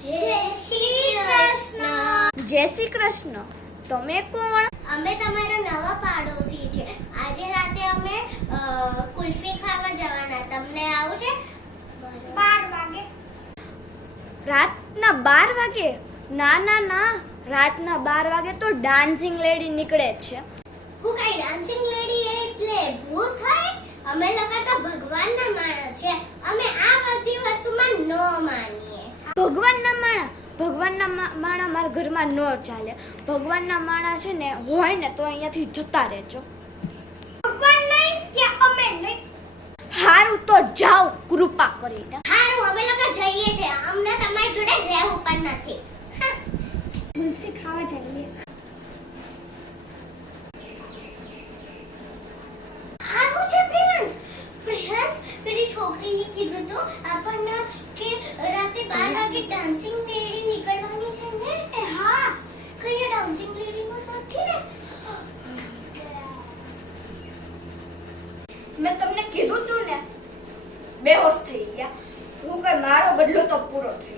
જય શ્રી કૃષ્ણ. જય શ્રી કૃષ્ણ. તમે કોણ? અમે તમારા નવા પાડોશી છે. આજે રાતે અમે કુલ્ફી ખાવા જવાના. તમને આવું છે? 12 વાગે. રાતના 12 વાગે? ના ના ના, રાતના 12 વાગે તો ડાન્સિંગ લેડી નીકળે છે. હું કઈ ડાન્સિંગ લેડી એટલે ભૂત હોય? અમે લોકો તો ભગવાનના માણસ છે. અમે આ બધી વસ્તુમાં ન માનીએ. ભગવાનના માણા? ભગવાનના માણા મારા ઘરમાં ન ચાલે. ભગવાનના માણા છે ને હોય ને તો અહીંયાથી જતા રહેજો. ભગવાન નહીં ત્યાં અમે નહીં. હારું તો જાઓ કૃપા કરીને. હારું અમે લોકો જઈએ છે. અમને તમારી જોડે રહેવું પણ નથી. કુલ્ફી ખાવા જઈએ. આ શું છે પ્રિયાંશ? પ્રિયાંશ પેલી છોકરીએ કીધું તો આપણને કે રાતે 12 વાગે ડાન્સિંગ લેડી નીકળવાની છે ને? એ હા, કઈ ડાન્સિંગ લેડીમાં નથી ને? મેં તમને કીધું તું ને, બેહોશ થઈ ગયા. હું કઈ મારો બદલો તો પૂરો થયો.